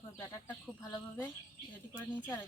দেখো ব্যাটারটা খুব ভালোভাবে রেডি করে নিয়েছি। আর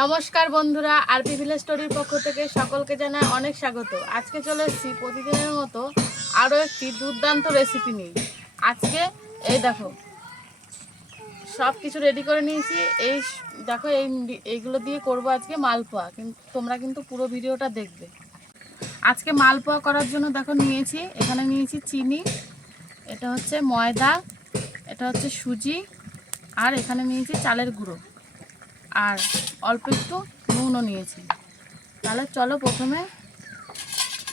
নমস্কার বন্ধুরা, আরপি ভিলেজ স্টোরির পক্ষ থেকে সকলকে জানাই অনেক স্বাগত। আজকে চলে এসেছি প্রতিদিনের মতো আরও একটি দুর্দান্ত রেসিপি নিয়ে। আজকে এই দেখো সব কিছু রেডি করে নিয়েছি। এই দেখো এইগুলো দিয়ে করব আজকে মালপোয়া। কিন্তু তোমরা কিন্তু পুরো ভিডিওটা দেখবে। আজকে মালপোয়া করার জন্য দেখো নিয়েছি, এখানে নিয়েছি চিনি, এটা হচ্ছে ময়দা, এটা হচ্ছে সুজি, আর এখানে নিয়েছি চালের গুঁড়ো, আর অল্প একটু নুনও নিয়েছি। তাহলে চলো প্রথমে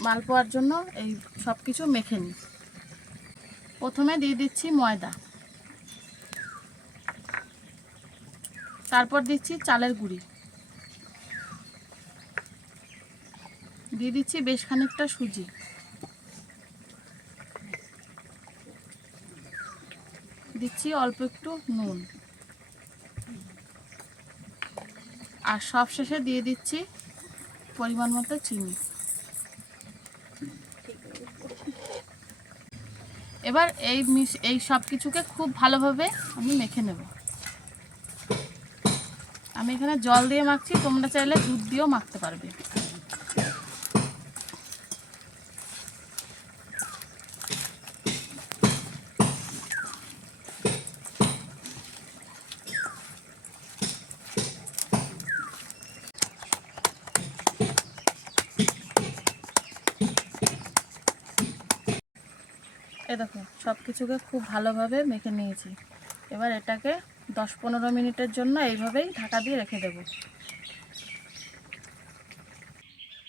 মালপোয়ার জন্য এই সব কিছু মেখে নিই। প্রথমে দিয়ে দিচ্ছি ময়দা, তারপর দিচ্ছি চালের গুঁড়ি, দিয়ে দিচ্ছি বেশ খানিকটা সুজি, দিচ্ছি অল্প একটু নুন, আর সব শেষে দিয়ে দিচ্ছি পরিমাণ মতো চিনি। এবার এই সব কিছুকে খুব ভালোভাবে আমি মেখে নেব। আমি এখানে জল দিয়ে মাখছি, তোমরা চাইলে দুধ দিয়েও মাখতে পারবে। এই দেখো সব কিছুকে খুব ভালোভাবে মেখে নিয়েছি। এবার এটাকে 10-15 মিনিটের জন্য এইভাবেই ঢাকা দিয়ে রেখে দেব।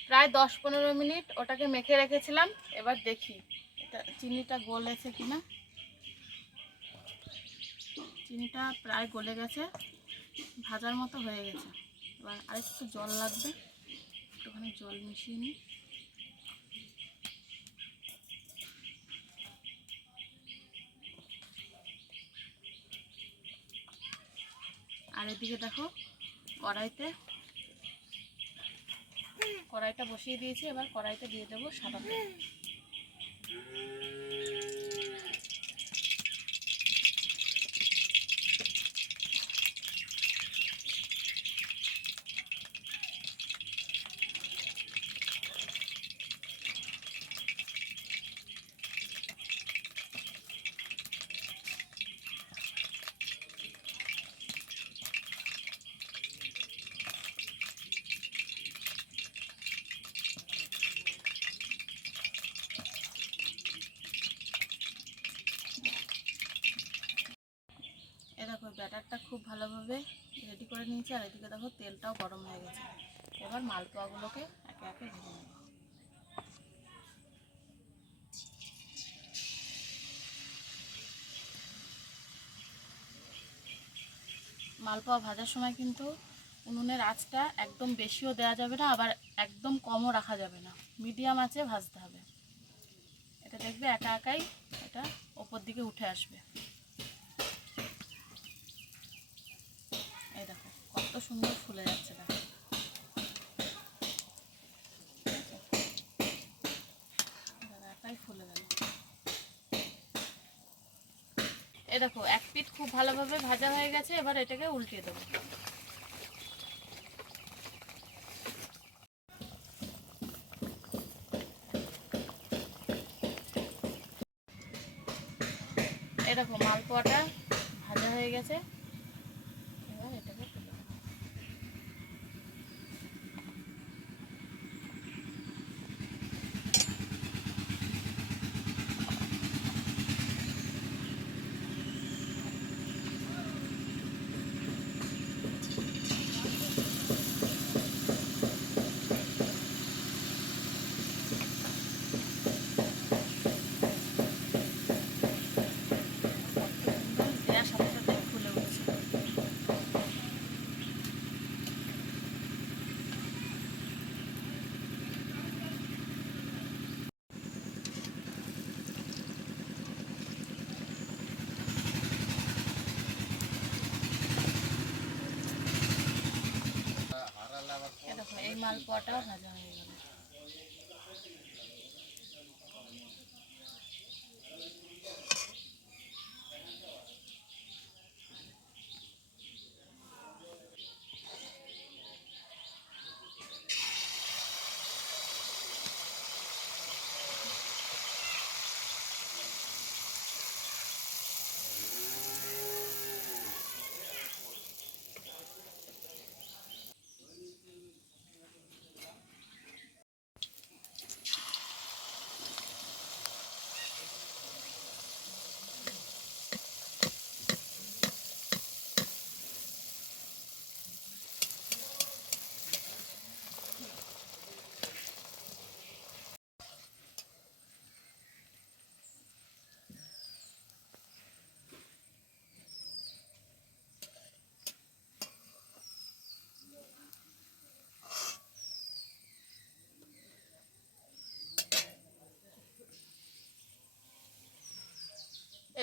প্রায় 10-15 মিনিট ওটাকে মেখে রেখেছিলাম। এবার দেখি এটা চিনিটা গলেছে কিনা। চিনিটা প্রায় গলে গেছে, ভাজার মতো হয়ে গেছে। এবার আরেকটু জল লাগবে, একটুখানি জল মিশিয়ে নিই। আর এদিকে দেখো কড়াইটা বসিয়ে দিয়েছি। এবার কড়াইতে দিয়ে দেবো সাদা তেল। দেখো ব্যাটারটা খুব ভালোভাবে রেডি করে নিয়েছি। আর এদিকে দেখো তেলটাও গরম হয়ে গেছে। এবার মালপোয়াগুলোকে একে একে ভেজে নেব। মালপোয়া ভাজার সময় কিন্তু উনুনের আঁচটা একদম বেশিও দেওয়া যাবে না, আবার একদম কমও রাখা যাবে না, মিডিয়াম আঁচে ভাজতে হবে। এটা দেখবে একা একাই এটা ওপর দিকে উঠে আসবে। এই দেখো কত সুন্দর ফুলে যাচ্ছে। দেখো একাই ফুলে গেল। এই দেখো এক পিঠ খুব ভালোভাবে ভাজা হয়ে গেছে। এবার এটাকে উল্টিয়ে দেবো। এই দেখো মালপোয়াটা ভাজা হয়ে গেছে। এবার এটাকে তুলে নেব। দেখো এই মালপোয়াটাও ভাজা হয়ে গেল।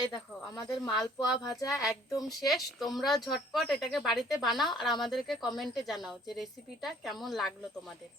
এই দেখো আমাদের মালপোয়া ভাজা একদম শেষ। তোমরা ঝটপট এটাকে বাড়িতে বানাও আর আমাদেরকে কমেন্টে জানাও যে রেসিপিটা কেমন লাগলো তোমাদের।